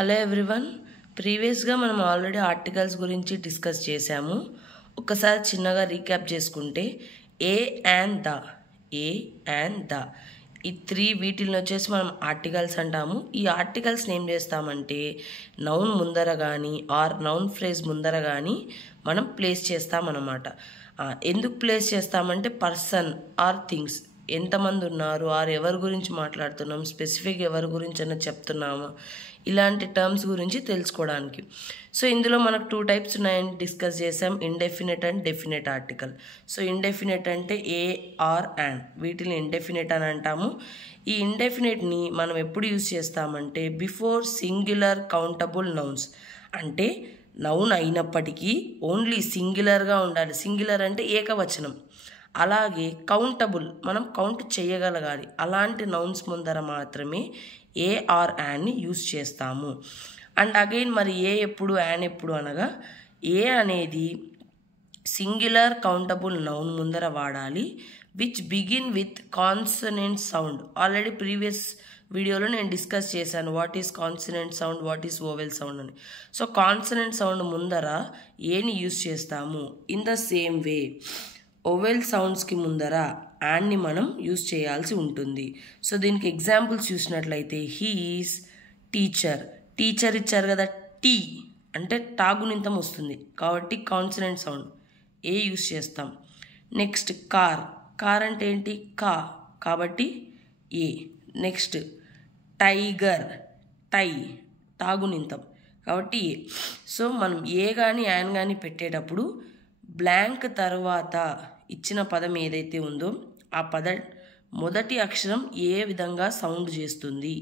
Hello everyone, ప్రీవియస్గా మనం already articles గురించి డిస్కస్ చేశాము. ఒకసారి చిన్నగా రీక్యాప్ చేసుకుంటే ఏ అండ్ ద ఈ త్రీ వీటిని వచ్చేసి మనం ఆర్టికల్స్ అంటాము. ఈ ఆర్టికల్స్ని ఏం చేస్తామంటే నౌన్ ముందర కానీ ఆర్ నౌన్ ఫ్రేజ్ ముందర కానీ మనం ప్లేస్ చేస్తామన్నమాట. ఎందుకు ప్లేస్ చేస్తామంటే పర్సన్ ఆర్ థింగ్స్, ఎంతమంది ఉన్నారు ఆర్ ఎవరి గురించి మాట్లాడుతున్నాం, స్పెసిఫిక్ ఎవరి గురించి అన్న చెప్తున్నాము, ఇలాంటి టర్మ్స్ గురించి తెలుసుకోవడానికి. సో ఇందులో మనకు 2 టైప్స్ ఉన్నాయని డిస్కస్ చేసాం, indefinite and definite article. So indefinite అంటే ఏ ఆర్ అండ్, వీటిని ఇండెఫినెట్ అని అంటాము. ఈ ఇండెఫినెట్ని మనం ఎప్పుడు యూజ్ చేస్తామంటే బిఫోర్ సింగులర్ కౌంటబుల్ నౌన్స్, అంటే నౌన్ అయినప్పటికీ ఓన్లీ సింగులర్గా ఉండాలి. సింగులర్ అంటే ఏకవచనం. అలాగే కౌంటబుల్, మనం కౌంట్ చేయగలగాలి. అలాంటి నౌన్స్ ముందర మాత్రమే ఏ ఆర్ యాన్ని యూజ్ చేస్తాము. అండ్ అగైన్ మరి ఏ ఎప్పుడు యాన్ ఎప్పుడు అనగా ఏ అనేది సింగులర్ కౌంటబుల్ నౌన్ ముందర వాడాలి which begin with consonant sound. Already previous వీడియోలో నేను డిస్కస్ చేశాను what is consonant sound, what is vowel sound అని. సో కాన్సనెంట్ సౌండ్ ముందర ఏని యూజ్ చేస్తాము. In the same way vowel సౌండ్స్కి ముందర యాన్ని మనం యూజ్ చేయాల్సి ఉంటుంది. సో దీనికి ఎగ్జాంపుల్స్ చూసినట్లయితే హీ ఈజ్ టీచర్, టీచర్ ఇచ్చారు కదా, టీ అంటే టాగునింతం వస్తుంది కాబట్టి కాన్సనెంట్ సౌండ్ ఏ యూజ్ చేస్తాం. నెక్స్ట్ కార్, కార్ అంటే ఏంటి కా కాబట్టి ఏ. నెక్స్ట్ టైగర్, టై టాగునింతం కాబట్టి ఏ. సో మనం ఏ కానీ యాన్ కానీ పెట్టేటప్పుడు బ్లాంక్ తర్వాత ఇచ్చిన పదం ఏదైతే ఉందో ఆ మొదటి అక్షరం ఏ విధంగా సౌండ్ చేస్తుంది,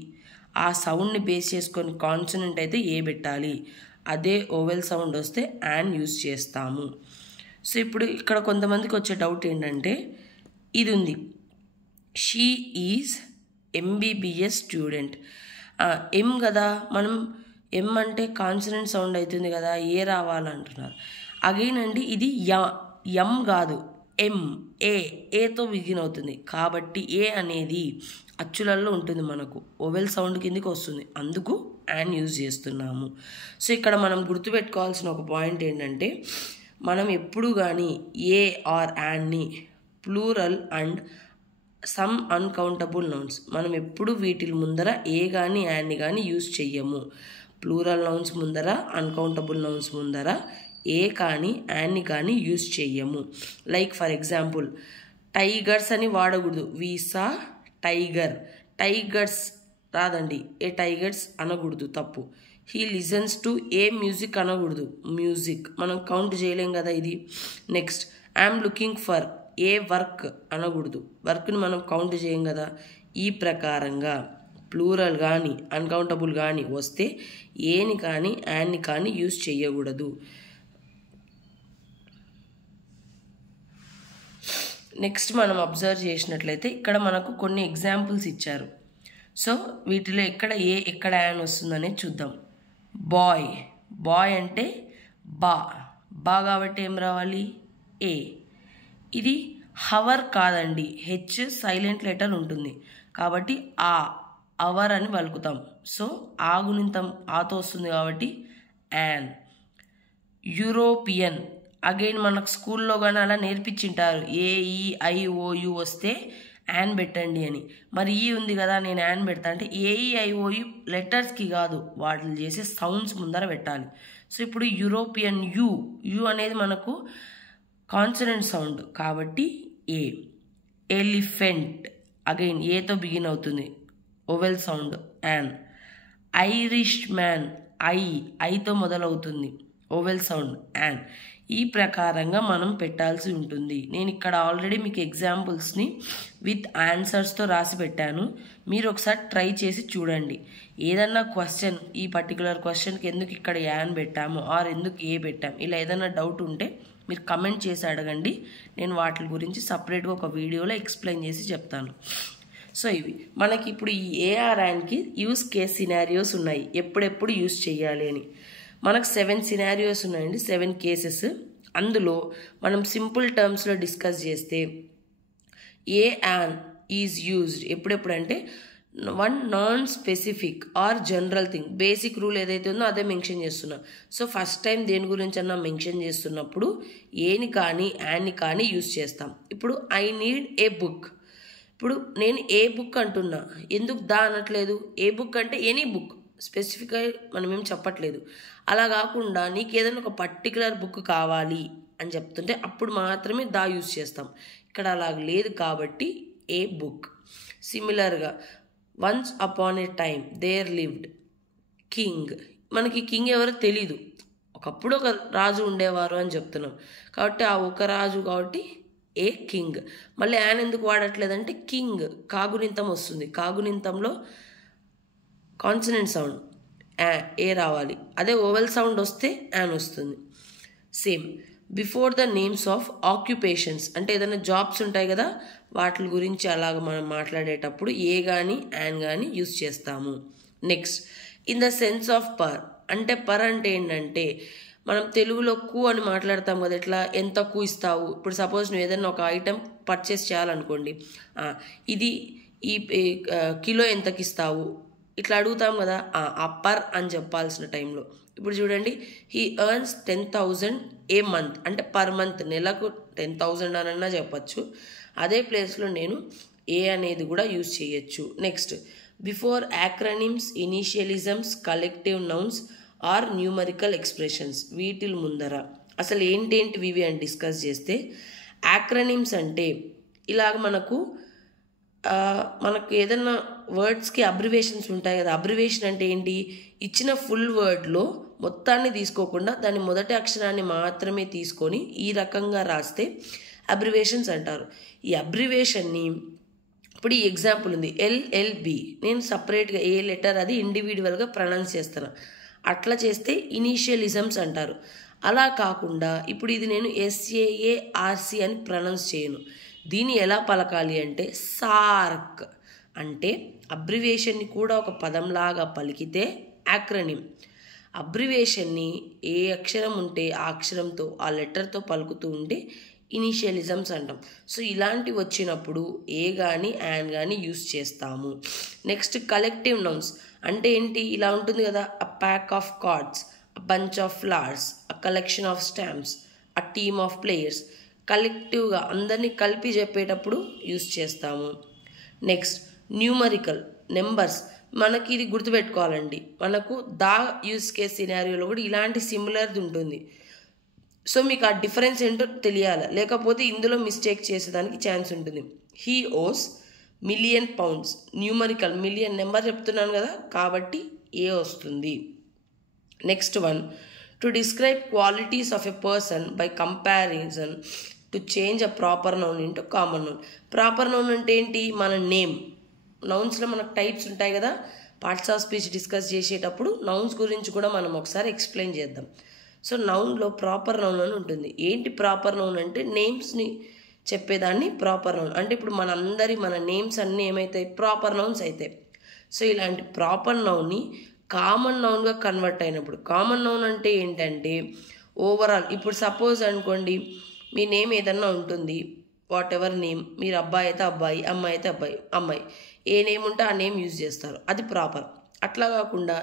ఆ సౌండ్ని బేస్ చేసుకొని కాన్సనెంట్ అయితే ఏ పెట్టాలి. అదే ఓవెల్ సౌండ్ వస్తే యాన్ యూజ్ చేస్తాము. సో ఇప్పుడు ఇక్కడ కొంతమందికి వచ్చే డౌట్ ఏంటంటే ఇది ఉంది, షీ ఈజ్ MBBS స్టూడెంట్. ఎం కదా, మనం ఎం అంటే కాన్సనెంట్ సౌండ్ అవుతుంది కదా, ఏ రావాలంటున్నారు. అగైన్ అండి ఇది ఎం కాదు, ఎం ఏతో బిగిన్ అవుతుంది కాబట్టి ఏ అనేది అచ్చులలో ఉంటుంది, మనకు ఓవెల్ సౌండ్ కిందకి వస్తుంది, అందుకు యాన్ యూజ్ చేస్తున్నాము. సో ఇక్కడ మనం గుర్తుపెట్టుకోవాల్సిన ఒక పాయింట్ ఏంటంటే మనం ఎప్పుడు కానీ ఏ ఆర్ యాన్ని plural and some uncountable nouns మనం ఎప్పుడు వీటి ముందర ఏ కానీ యాన్ని కానీ యూజ్ చెయ్యము. ప్లూరల్ నౌన్స్ ముందర, అన్కౌంటబుల్ నౌన్స్ ముందర ఏ కానీ యాన్ని కానీ యూజ్ చెయ్యము. లైక్ ఫర్ ఎగ్జాంపుల్ టైగర్స్ అని వాడకూడదు, వీసా టైగర్, టైగర్స్ రాదండి, ఏ టైగర్స్ అనకూడదు, తప్పు. He listens to A music అనకూడదు, మ్యూజిక్ మనం కౌంట్ చేయలేం కదా ఇది. Next I'm looking for a work అనకూడదు, వర్క్ని మనం కౌంట్ చేయం కదా. ఈ ప్రకారంగా ప్లూరల్ కానీ అన్కౌంటబుల్ కానీ వస్తే ఏని కానీ యాన్ని కానీ యూజ్ చేయకూడదు. నెక్స్ట్ మనం అబ్జర్వ్ చేసినట్లయితే ఇక్కడ మనకు కొన్ని ఎగ్జాంపుల్స్ ఇచ్చారు. సో వీటిలో ఎక్కడ ఏ ఎక్కడ యాన్ వస్తుందనేది చూద్దాం. బాయ్, బాయ్ అంటే బా కాబట్టి ఏం రావాలి ఏ. ఇది హవర్ కాదండి, హెచ్ సైలెంట్ లెటర్ ఉంటుంది కాబట్టి అవర్ అని పలుకుతాం. సో ఆగునింతం ఆతో వస్తుంది కాబట్టి యాన్. యూరోపియన్, అగైన్ మనకు స్కూల్లో కానీ అలా నేర్పించింటారు, AEIOU వస్తే యాన్ పెట్టండి అని. మరి ఈ ఉంది కదా, నేను యాన్ పెడతా అంటే AEIOU లెటర్స్కి కాదు, వాటిని చేసే సౌండ్స్ ముందర పెట్టాలి. సో ఇప్పుడు యూరోపియన్, యు అనేది మనకు కాన్సనెంట్ సౌండ్ కాబట్టి ఏ. ఎలిఫెంట్ అగైన్ ఏతో బిగిన్ అవుతుంది, vowel sound an. Irish man, ఐతో మొదలవుతుంది, ఓవెల్ సౌండ్ యాన్. ఈ ప్రకారంగా మనం పెట్టాల్సి ఉంటుంది. నేను ఇక్కడ ఆల్రెడీ మీకు ఎగ్జాంపుల్స్ని విత్ ఆన్సర్స్తో రాసి పెట్టాను, మీరు ఒకసారి ట్రై చేసి చూడండి. ఏదన్నా క్వశ్చన్, ఈ పర్టికులర్ క్వశ్చన్కి ఎందుకు ఇక్కడ యాన్ పెట్టాము ఆర్ ఎందుకు ఏ పెట్టాము, ఇలా ఏదైనా డౌట్ ఉంటే మీరు కమెంట్ చేసి అడగండి, నేను వాటి గురించి సపరేట్గా ఒక వీడియోలో ఎక్స్ప్లెయిన్ చేసి చెప్తాను. సో ఇవి మనకి ఇప్పుడు ఈ ఏఆర్ యాన్కి యూజ్ కేస్ సినారియోస్ ఉన్నాయి, ఎప్పుడెప్పుడు యూజ్ చేయాలి అని. మనకు 7 సినారియోస్ ఉన్నాయండి, 7 కేసెస్. అందులో మనం సింపుల్ టర్మ్స్లో డిస్కస్ చేస్తే ఏ యాన్ ఈజ్ యూజ్డ్ ఎప్పుడెప్పుడు అంటే one non specific or general thing. Basic rule ఏదైతే ఉందో అదే మెన్షన్ చేస్తున్నా. సో ఫస్ట్ టైం దేని గురించి అన్నా మెన్షన్ చేస్తున్నప్పుడు ఏని కానీ యాన్ని కానీ యూస్ చేస్తాం. ఇప్పుడు ఐ నీడ్ ఏ బుక్. ఇప్పుడు నేను ఏ బుక్ అంటున్నా, ఎందుకు దా అనట్లేదు? ఏ బుక్ అంటే ఎనీ బుక్, స్పెసిఫిక్గా మనం ఏం చెప్పట్లేదు. అలా కాకుండా నీకు ఏదైనా ఒక పర్టికులర్ బుక్ కావాలి అని చెప్తుంటే అప్పుడు మాత్రమే దా యూస్ చేస్తాం. ఇక్కడ అలా లేదు కాబట్టి ఏ బుక్. సిమిలర్గా once upon a time there lived king. మనకి కింగ్ ఎవరో తెలీదు, ఒకప్పుడు ఒక రాజు ఉండేవారు అని చెప్తున్నాం కాబట్టి ఆ ఒక రాజు కాబట్టి ఏ కింగ్. మళ్ళీ యాన్ ఎందుకు వాడట్లేదంటే కింగ్ కాగునింతం వస్తుంది, కాగునింతంలో కాన్సనెంట్ సౌండ్ ఏ రావాలి, అదే ఓవెల్ సౌండ్ వస్తే యాన్ వస్తుంది. Same before the names of occupations అంటే ఏదైనా జాబ్స్ ఉంటాయి కదా వాటి గురించి అలాగ మనం మాట్లాడేటప్పుడు ఏ కానీ యాన్ కానీ యూస్ చేస్తాము. Next in the sense of per అంటే పర్ అంటే ఏంటంటే మనం తెలుగులో కు అని మాట్లాడతాం కదా, ఎట్లా ఎంత కు ఇస్తావు. ఇప్పుడు సపోజ్ నువ్వు ఏదైనా ఒక ఐటెం పర్చేస్ చేయాలనుకోండి, ఇది ఈ కిలో ఎంతకి ఇస్తావు ఇట్లా అడుగుతాం కదా, ఆ పర్ అని చెప్పాల్సిన టైంలో. ఇప్పుడు చూడండి, హీ ఎర్న్స్ 10,000 ఏ మంత్ అంటే పర్ మంత్, నెలకు 10,000 అనన్నా చెప్పచ్చు. అదే ప్లేస్లో నేను ఏ అనేది కూడా యూజ్ చేయొచ్చు. Next before acronyms, initialisms, collective nouns or numerical expressions. వీటి ముందర అసలు ఏంటేంటివి ఇవి అని డిస్కస్ చేస్తే, యాక్రనిమ్స్ అంటే ఇలాగ మనకు ఏదన్నా వర్డ్స్కి అబ్రివేషన్స్ ఉంటాయి కదా. అబ్రివేషన్ అంటే ఏంటి, ఇచ్చిన ఫుల్ వర్డ్లో మొత్తాన్ని తీసుకోకుండా దాని మొదటి అక్షరాన్ని మాత్రమే తీసుకొని ఈ రకంగా రాస్తే అబ్రివేషన్స్ అంటారు. ఈ అబ్రివేషన్ని ఇప్పుడు ఈ ఎగ్జాంపుల్ ఉంది ఎల్ఎల్బి, నేను సపరేట్గా ఏ లెటర్ అది ఇండివిజువల్గా ప్రొనౌన్స్ చేస్తాను, అట్లా చేస్తే ఇనీషియలిజమ్స్ అంటారు. అలా కాకుండా ఇప్పుడు ఇది నేను SAARC అని ప్రొనౌన్స్ చేయను, దీన్ని ఎలా పలకాలి అంటే సార్క్ అంటే అబ్రివేషన్ని కూడా ఒక పదంలాగా పలికితే యాక్రనిమ్. అబ్రివేషన్ని ఏ అక్షరం ఉంటే ఆ అక్షరంతో ఆ లెటర్తో పలుకుతూ ఉంటే ఇనిషియలిజమ్స్ అంటాం. సో ఇలాంటివి వచ్చినప్పుడు ఏ కానీ యాన్ కానీ యూస్ చేస్తాము. నెక్స్ట్ కలెక్టివ్ నౌన్స్ అంటే ఏంటి, ఇలా ఉంటుంది కదా, a pack of cards, a bunch of flowers, a collection of stamps, a team of players. కలెక్టివ్గా అందరినీ కలిపి చెప్పేటప్పుడు యూస్ చేస్తాము. నెక్స్ట్ న్యూమరికల్ నెంబర్స్, మనకి ఇది గుర్తుపెట్టుకోవాలండి, మనకు దా యూస్ కేస్ సినారియోలో కూడా ఇలాంటి సిమిలర్ది ఉంటుంది. సో మీకు ఆ డిఫరెన్స్ ఏంటో తెలియాలి, లేకపోతే ఇందులో మిస్టేక్ చేసేదానికి ఛాన్స్ ఉంటుంది. హీ ఓస్ £1,000,000 న్యూమరికల్ మిలియన్ నెంబర్ చెప్తున్నాను కదా కాబట్టి ఏ వస్తుంది. Next one, to describe qualities of a person by comparison to change a proper noun into common noun. Proper noun అంటే ఏంటి, మన నేమ్. నౌన్స్లో మనకు టైప్స్ ఉంటాయి కదా, పార్ట్స్ ఆఫ్ స్పీచ్ డిస్కస్ చేసేటప్పుడు నౌన్స్ గురించి కూడా మనం ఒకసారి ఎక్స్ప్లెయిన్ చేద్దాం. సో నౌన్లో ప్రాపర్ నౌన్ అని ఉంటుంది. ఏంటి ప్రాపర్ నౌన్ అంటే నేమ్స్ని చెప్పేదాన్ని ప్రాపర్ నౌన్ అంటే. ఇప్పుడు మన నేమ్స్ అన్నీ ఏమవుతాయి, ప్రాపర్ నౌన్స్ అవుతాయి. సో ఇలాంటి ప్రాపర్ నౌన్ని కామన్ నౌన్గా కన్వర్ట్ అయినప్పుడు, కామన్ నౌన్ అంటే ఏంటంటే ఓవరాల్. ఇప్పుడు సపోజ్ అనుకోండి, మీ నేమ్ ఏదన్నా ఉంటుంది, వాట్ ఎవర్ నేమ్, మీరు అబ్బాయి అయితే అబ్బాయి, అమ్మాయి అయితే అమ్మాయి, ఏ నేమ్ ఉంటే ఆ నేమ్ యూజ్ చేస్తారు, అది ప్రాపర్. అట్లా కాకుండా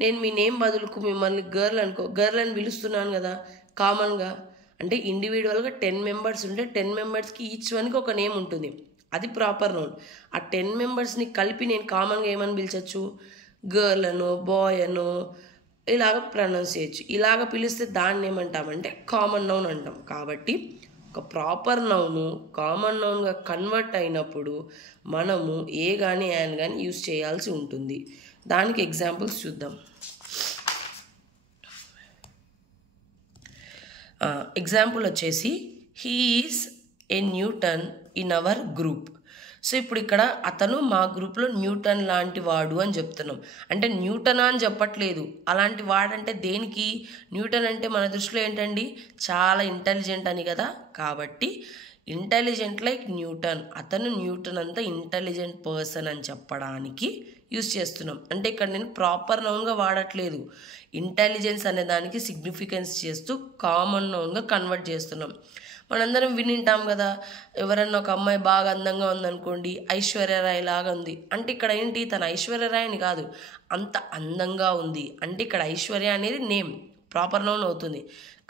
నేను మీ నేమ్ బదులుకు మిమ్మల్ని గర్ల్ అనుకో, గర్ల్ అని పిలుస్తున్నాను కదా కామన్గా, అంటే ఇండివిజువల్గా 10 మెంబర్స్ ఉంటే 10 మెంబర్స్కి ఈచ్ వన్కి ఒక నేమ్ ఉంటుంది, అది ప్రాపర్ నౌన్. ఆ 10 మెంబర్స్ని కలిపి నేను కామన్గా ఏమని పిలిచచ్చు, గర్ల్ అనో బాయ్ అనో ఇలాగ ప్రొనౌన్స్ చేయొచ్చు. ఇలాగ పిలిస్తే దాన్ని ఏమంటామంటే కామన్ నౌన్ అంటాం. కాబట్టి ఒక ప్రాపర్ నౌను కామన్ నౌన్గా కన్వర్ట్ అయినప్పుడు మనము ఏ కానీ యాన్ కానీ యూజ్ చేయాల్సి ఉంటుంది. దానికి ఎగ్జాంపుల్స్ చూద్దాం. ఎగ్జాంపుల్ వచ్చేసి he is a Newton in our group. So ఇప్పుడు ఇక్కడ అతను మా గ్రూప్లో న్యూటన్ లాంటి వాడు అని చెప్తున్నాం. అంటే న్యూటన్ అని చెప్పట్లేదు, అలాంటి వాడంటే దేనికి, న్యూటన్ అంటే మన దృష్టిలో ఏంటండి, చాలా ఇంటెలిజెంట్ అని కదా. కాబట్టి ఇంటెలిజెంట్ లైక్ న్యూటన్, అతను న్యూటన్ అంతా ఇంటెలిజెంట్ పర్సన్ అని చెప్పడానికి యూజ్ చేస్తున్నాం. అంటే ఇక్కడ నేను ప్రాపర్ నౌన్గా వాడట్లేదు, ఇంటెలిజెన్స్ అనే దానికి సిగ్నిఫికెన్స్ చేస్తూ కామన్ నౌన్గా కన్వర్ట్ చేస్తున్నాం. మనందరం వినింటాం కదా, ఎవరన్నా ఒక అమ్మాయి బాగా అందంగా ఉందనుకోండి, ఐశ్వర్యరాయ్ లాగా ఉంది అంటే ఇక్కడ ఏంటి, తన ఐశ్వర్యరాయ్ అని కాదు, అంత అందంగా ఉంది అంటే ఇక్కడ ఐశ్వర్య అనేది నేమ్, ప్రాపర్ నౌన్ అవుతుంది.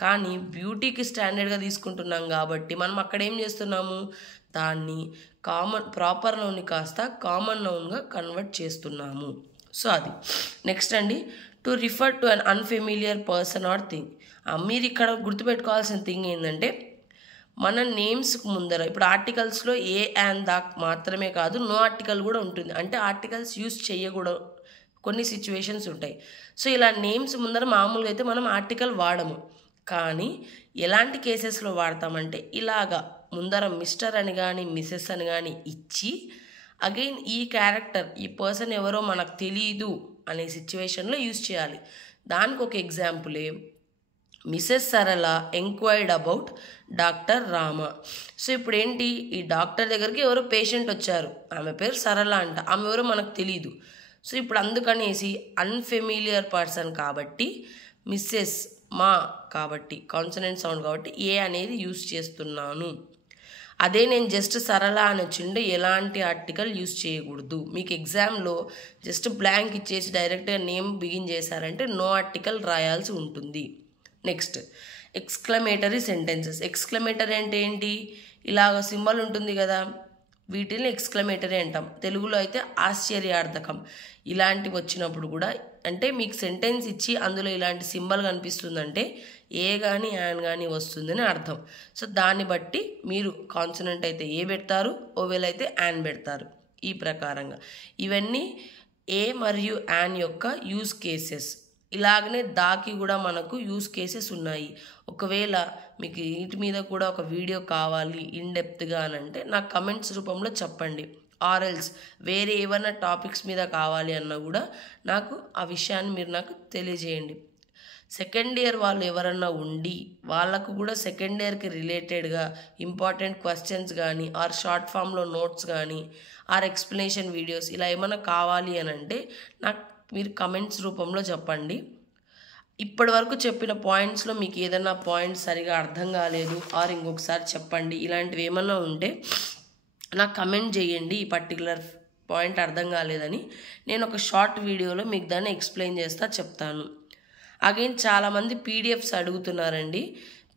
కానీ బ్యూటీకి స్టాండర్డ్గా తీసుకుంటున్నాం కాబట్టి మనం అక్కడ ఏం చేస్తున్నాము, దాన్ని ప్రాపర్ నౌన్ని కాస్త కామన్ నౌన్గా కన్వర్ట్ చేస్తున్నాము. సో అది నెక్స్ట్ అండి, to refer to an unfamiliar person are thing. మీరు ఇక్కడ గుర్తుపెట్టుకోవాల్సిన థింగ్ ఏంటంటే, మన నేమ్స్కి ముందర ఇప్పుడు ఆర్టికల్స్లో ఏ అండ్ దా మాత్రమే కాదు, నో ఆర్టికల్ కూడా ఉంటుంది. అంటే ఆర్టికల్స్ యూజ్ చేయకూడదు, కొన్ని సిచ్యువేషన్స్ ఉంటాయి. సో ఇలా నేమ్స్ ముందర మామూలుగా అయితే మనం ఆర్టికల్ వాడము, కానీ ఎలాంటి కేసెస్లో వాడతామంటే ఇలాగా ముందర మిస్టర్ అని కానీ మిసెస్ అని కానీ ఇచ్చి అగైన్ ఈ క్యారెక్టర్, ఈ పర్సన్ ఎవరో మనకు తెలీదు అనే సిచ్యువేషన్లో యూజ్ చేయాలి. దానికి ఒక ఎగ్జాంపులే మిసెస్ సరళ enquired about doctor Rama. So ఇప్పుడు ఏంటి, ఈ డాక్టర్ దగ్గరికి ఎవరో పేషెంట్ వచ్చారు, ఆమె పేరు సరళ అంట, ఆమె ఎవరో మనకు తెలీదు. సో ఇప్పుడు అందుకనేసి అన్ఫెమిలియర్ పర్సన్ కాబట్టి మిస్సెస్ మా కాబట్టి కాన్సనెంట్ సౌండ్ కాబట్టి ఏ అనేది యూజ్ చేస్తున్నాను. అదే నేను జస్ట్ సరళ అని వచ్చిండే ఎలాంటి ఆర్టికల్ యూజ్ చేయకూడదు. మీకు ఎగ్జామ్లో జస్ట్ బ్లాంక్ ఇచ్చేసి డైరెక్ట్గా నేమ్ బిగిన్ చేశారంటే నో ఆర్టికల్ రాయాల్సి ఉంటుంది. Next exclamatory sentences. ఎక్స్క్లమేటరీ అంటే ఏంటి, ఇలాగ సింబల్ ఉంటుంది కదా, వీటిని ఎక్స్క్లమేటరీ అంటాం. తెలుగులో అయితే ఆశ్చర్యార్థకం. ఇలాంటివి వచ్చినప్పుడు కూడా అంటే మీకు సెంటెన్స్ ఇచ్చి అందులో ఇలాంటి సింబల్ కనిపిస్తుందంటే ఏ కానీ యాన్ కానీ వస్తుందని అర్థం. సో దాన్ని బట్టి మీరు కాన్సనెంట్ అయితే ఏ పెడతారు, ఓవెల్ అయితే యాన్ పెడతారు. ఈ ప్రకారంగా ఇవన్నీ ఏ మరియు యాన్ యొక్క యూజ్ కేసెస్. ఇలాగనే దాకి కూడా మనకు యూజ్ కేసెస్ ఉన్నాయి. ఒకవేళ మీకు వీటి మీద కూడా ఒక వీడియో కావాలి ఇన్డెప్త్గా అని అంటే నాకు కమెంట్స్ రూపంలో చెప్పండి. ఆర్ఎల్స్ వేరే ఏమైనా టాపిక్స్ మీద కావాలి అన్నా కూడా నాకు ఆ విషయాన్ని మీరు నాకు తెలియజేయండి. సెకండ్ ఇయర్ వాళ్ళు ఎవరన్నా ఉండి వాళ్ళకు కూడా సెకండ్ ఇయర్కి రిలేటెడ్గా ఇంపార్టెంట్ క్వశ్చన్స్ కానీ ఆర్ షార్ట్ ఫామ్లో నోట్స్ కానీ ఆర్ ఎక్స్ప్లెనేషన్ వీడియోస్ ఇలా ఏమైనా కావాలి అని అంటే నాకు మీరు కమెంట్స్ రూపంలో చెప్పండి. ఇప్పటి వరకు చెప్పిన పాయింట్స్లో మీకు ఏదైనా పాయింట్స్ సరిగా అర్థం కాలేదు ఆర్ ఇంకొకసారి చెప్పండి, ఇలాంటివి ఏమన్నా ఉంటే నాకు కమెంట్ చేయండి. ఈ పర్టికులర్ పాయింట్ అర్థం కాలేదని నేను ఒక షార్ట్ వీడియోలో మీకు దాన్ని ఎక్స్ప్లెయిన్ చేస్తా చెప్తాను. అగైన్ చాలామంది పీడిఎఫ్స్ అడుగుతున్నారండి.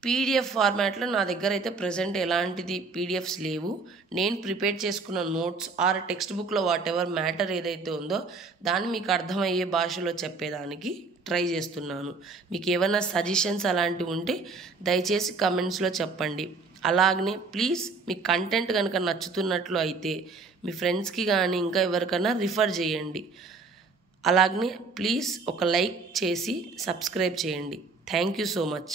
పీడిఎఫ్ ఫార్మాట్లో నా దగ్గర అయితే ప్రజెంట్ ఎలాంటిది పీడిఎఫ్స్ లేవు. నేను ప్రిపేర్ చేసుకున్న నోట్స్ ఆర్ టెక్స్ట్ బుక్లో వాట్ ఎవర్ మ్యాటర్ ఏదైతే ఉందో దాన్ని మీకు అర్థమయ్యే భాషలో చెప్పేదానికి ట్రై చేస్తున్నాను. మీకు ఏమైనా సజెషన్స్ అలాంటివి ఉంటే దయచేసి కమెంట్స్లో చెప్పండి. అలాగనే ప్లీజ్ మీ కంటెంట్ కనుక నచ్చుతున్నట్లు అయితే మీ ఫ్రెండ్స్కి కానీ ఇంకా ఎవరికైనా రిఫర్ చేయండి. అలాగనే ప్లీజ్ ఒక లైక్ చేసి సబ్స్క్రైబ్ చేయండి. Thank you so much.